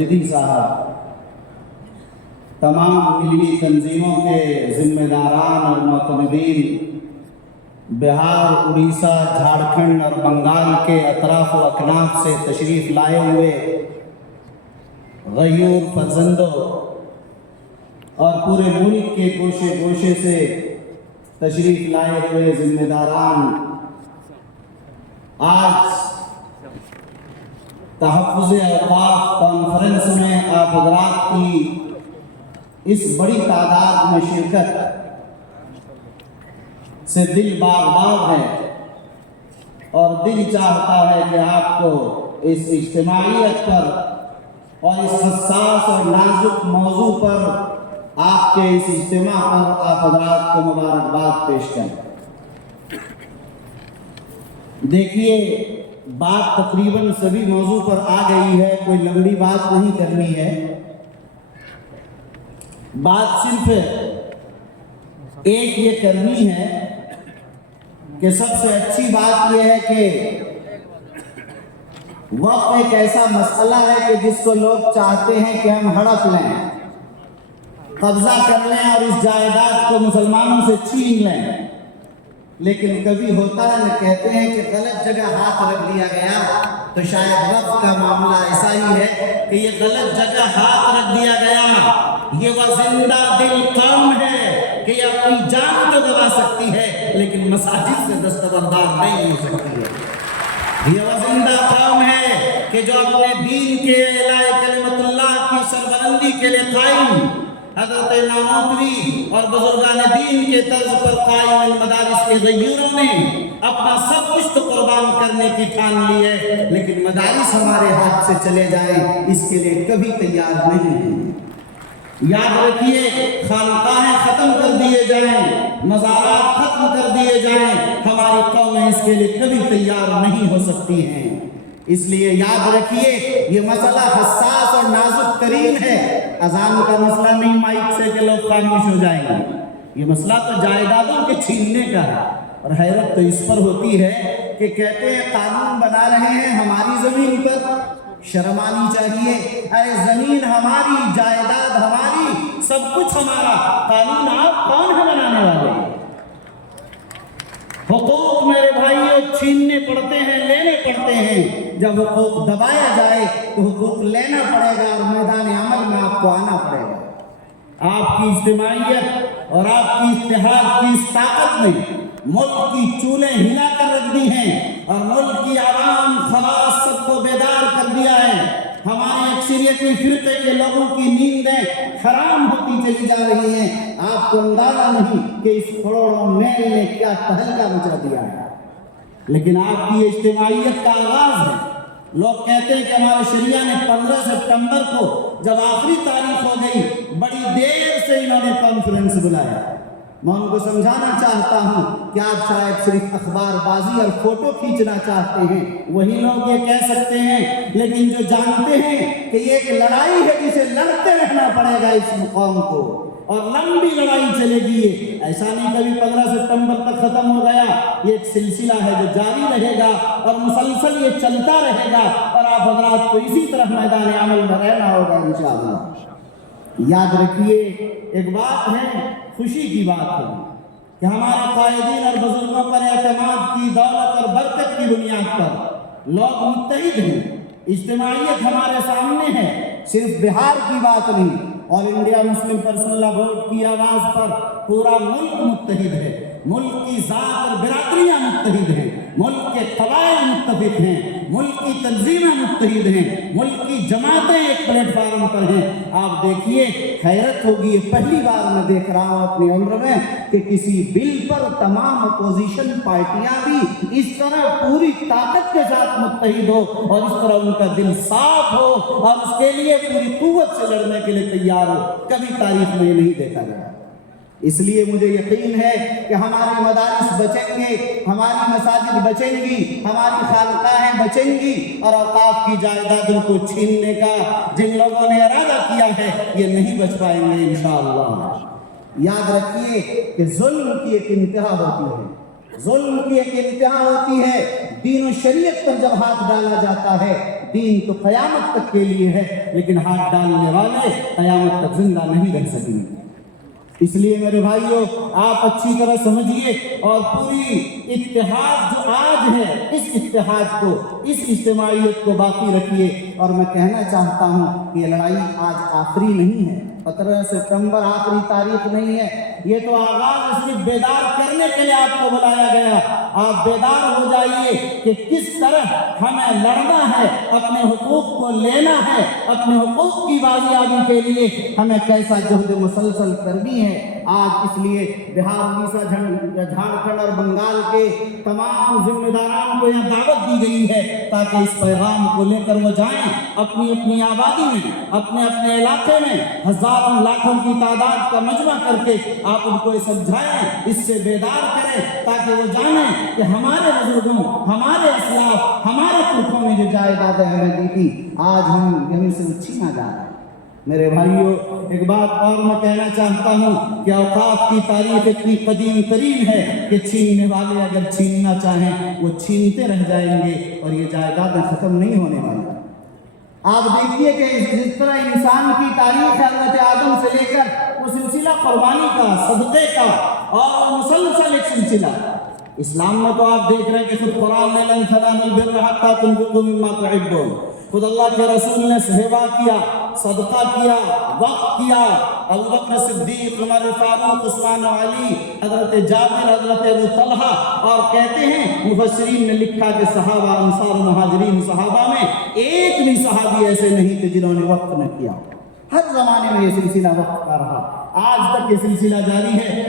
मुजद्दिदी साहब, तमाम मिली तंजीमों के ज़िम्मेदारान और मोतमदीन, बिहार, उड़ीसा, झारखंड और बंगाल के अतराफ व अकनाफ से तशरीफ़ लाए हुए गयूर फर्जंदों और पूरे मुल्क के गोशे गोशे से तशरीफ़ लाए हुए ज़िम्मेदारान, आज तहफ़्फ़ुज़ औक़ाफ़ कॉन्फ्रेंस में आप हज़रात की इस बड़ी तादाद में शिरकत से दिल बाग है और दिल चाहता है कि आपको इस इज्तिमाइयत पर और इस हसास और नाजुक मौजू पर आपके इस इज्तिमा पर आप हज़रात को मुबारकबाद पेश करें। देखिए, बात तकरीबन सभी मौजू पर आ गई है, कोई लंबी बात नहीं करनी है। बात सिर्फ एक ये करनी है कि सबसे अच्छी बात यह है कि वक्त एक ऐसा मसला है कि जिसको लोग चाहते हैं कि हम हड़प लें, कब्जा कर लें और इस जायदाद को मुसलमानों से छीन लें। लेकिन कभी होता है न, कहते हैं कि गलत जगह हाथ रख दिया गया, तो शायद वक्त का मामला ऐसा ही है कि ये गलत जगह हाथ रख दिया गया। ये वह जिंदा दिल कौम है कि ये अपनी जान तो गवा सकती है लेकिन मसाजिद से दस्तबरदार नहीं हो सकती है। ये वह जिंदा कौम है कि जो अपने दीन के इलाए कलिमतुल्लाह की सरबलंदी के लिए कायम, हज़रत नानोतवी और बुजुर्गान दीन के तर्ज पर कायम मदारिस के गयूरों ने अपना सब कुछ तो कुर्बान करने की ठान ली है, लेकिन मदारिस हमारे हाथ से चले जाएं इसके लिए कभी तैयार नहीं है। याद रखिए, खानकाहें ख़त्म कर दिए जाएं, मज़ारात ख़त्म कर दिए जाएं, हमारी कौमें इसके लिए कभी तैयार नहीं हो सकती हैं। इसलिए याद रखिए, ये मसला हसास और नाजुक तरीन है। अजान का मसला नहीं माइक से कि लोग खामोश हो जाएंगे, ये मसला तो जायदादों के छीनने का है। और हैरत तो इस पर होती है कि कहते हैं कानून बना रहे हैं हमारी ज़मीन पर, शर्म आनी चाहिए। अरे ज़मीन हमारी, जायदाद हमारी, सब कुछ हमारा, कानून आप कौन है बनाने वाले? हुकूक मेरे भाइयों छीनने पड़ते हैं, लेने पड़ते हैं। जब हुकूक दबाया जाए तो हुकूक लेना पड़ेगा और मैदान अमल में आपको आना पड़ेगा। आपकी इज्तिमाइयत और आपकी इत्तेहाद की इस ताकत ने मुल्क की चूल्हे हिला कर रख दी हैं और मुल्क की आवाम खवास सबको बेदार कर दिया है। हमारी अक्सरियती फिरके के लोगों की नींदें हराम होती चली जा रही हैं। आपको अंदाजा नहीं कि इस करोड़ों मेल ने क्या तहलका मचा दिया है। लेकिन आपकी इज्तिमाइयत का आगाज है। लोग कहते हैं कि हमारे शरिया ने 15 सितंबर को जब आखिरी तारीख हो गई, बड़ी देर से इन्होंने कॉन्फ्रेंस बुलाया। मैं उनको समझाना चाहता हूँ कि आप शायद सिर्फ अखबारबाजी और फोटो खींचना चाहते हैं, वही लोग ये कह सकते हैं। लेकिन जो जानते हैं कि ये एक लड़ाई है जिसे लड़ते रहना पड़ेगा इस मुकाम को, और लंबी लड़ाई चलेगी। ये ऐसा नहीं कभी 15 सितंबर तक खत्म हो गया, ये एक सिलसिला है जो जारी रहेगा और मुसलसल ये चलता रहेगा और आप हज़रात को इसी तरह मैदान अमल में रहना होगा इंशाअल्लाह। याद रखिए, एक बात है, खुशी की बात है कि हमारे कायदीन और बुजुर्गों पर एतमाद की दौलत और बरकत की बुनियाद पर लोग मुत्तहिद हैं। इज्तिमाइयत हमारे सामने है, सिर्फ बिहार की बात नहीं, all India Muslim personal law board की आवाज़ पर पूरा मुल्क मुत्तहिद है। मुल्क की ज़ात और बिरादरियाँ मुत्तहिद हैं, मुल्क के कबाइल मुत्तफिक हैं, मुल्क की तंजीमें मुत्तहिद हैं, मुल्क की जमातें एक प्लेटफार्म पर हैं। आप देखिए, हैरत होगी, ये पहली बार मैं देख रहा हूँ अपनी उम्र में कि किसी बिल पर तमाम अपोजिशन पार्टियाँ भी इस तरह पूरी ताकत के साथ मुत्तहिद हो और इस तरह उनका दिल साफ हो और उसके लिए पूरी कुव्वत से लड़ने के लिए तैयार हो। कभी तारीख में ये नहीं देखा गया। इसलिए मुझे यकीन है कि हमारे मदारिस बचेंगे, हमारी मसाजिद बचेंगी, हमारी खानकाहें बचेंगी और औकाफ की जायदादों को छीनने का जिन लोगों ने इरादा किया है ये नहीं बच पाएंगे इंशाअल्लाह। याद रखिए कि जुल्म की एक इंतहा होती है, जुल्म की एक इंतहा होती है। दीन और शरीयत पर जब हाथ डाला जाता है, دین تو قیامت تک کے لیے ہے، لیکن ہاتھ ڈالنے والے قیامت تک زندہ نہیں رہ سکیں گے۔ اس لیے میرے بھائیوں، آپ اچھی طرح سمجھیے اور پوری اتحاد جو آج ہے، اس اتحاد کو، اس اجتماعیت کو باقی رکھیے۔ اور میں کہنا چاہتا ہوں کہ یہ لڑائی آج آخری نہیں ہے، 15 ستمبر آخری تاریخ نہیں ہے، یہ تو آغاز صرف بیدار کرنے کے لیے آپ کو بلایا گیا۔ آپ بیدار ہو جائیے کہ کس طرح ہمیں لڑنا ہے، اپنے حقوق کو لینا ہے، اپنے حقوق کی بازیابی کے لیے ہمیں کیسا جہد مسلسل کرنی ہے۔ آج اس لیے بہار، اڑیسہ، جھارکھنڈ اور بنگال کے تمام ذمہ داران کو یہ دعوت دی گئی ہے تاکہ اس پیغام کو لے کر وہ جائیں اپنی اپنی آبادی میں، اپنے اپنے علاقے میں ہزاروں لاکھوں کی تعداد کا مجمع کر کے آپ ان کو سمجھائیں، اس سے بیدار کریں تاکہ وہ جانیں کہ ہمارے بزرگوں، ہمارے اسلاف، ہمارے پرکھوں نے جو جائیدادیں ہمیں دی تھی، آج ہم سے چھینا جا رہا ہے۔ میرے بھائیوں، ایک بات اور میں کہنا چاہتا ہوں کہ اوقاف کی تاریخ اتنی قدیم ترین ہے کہ چھیننے والے اگر چھیننا چاہیں وہ چھینتے رہ جائیں گے اور یہ جائیدادیں ختم نہیں ہونے والی۔ آپ دیکھیے کہ جس طرح انسان کی تاریخ ہے، حضرت آدم سے لے کر وہ سلسلہ قربانی کا، صدقے کا اور مسلسل ایک سلسلہ۔ اسلام میں تو آپ دیکھ رہے ہیں کہ خود قرآن نے لن تنالوا البر حتى تنفقوا مما تحبون، خود اللہ کے رسول نے صحبہ کیا، صدقہ کیا، وقت کیا، ابوبکر صدیق، عمر فاروق، عثمان علی، حضرت جابر، حضرت ابو طلحہ، اور کہتے ہیں مفسرین نے لکھا کہ صحابہ، انصار، مہاجرین صحابہ میں ایک بھی صحابی ایسے نہیں تھے جنہوں نے وقت نہ کیا۔ ہر زمانے میں یہ سلسلہ وقت کا رہا، آج تک یہ سلسلہ جاری ہے۔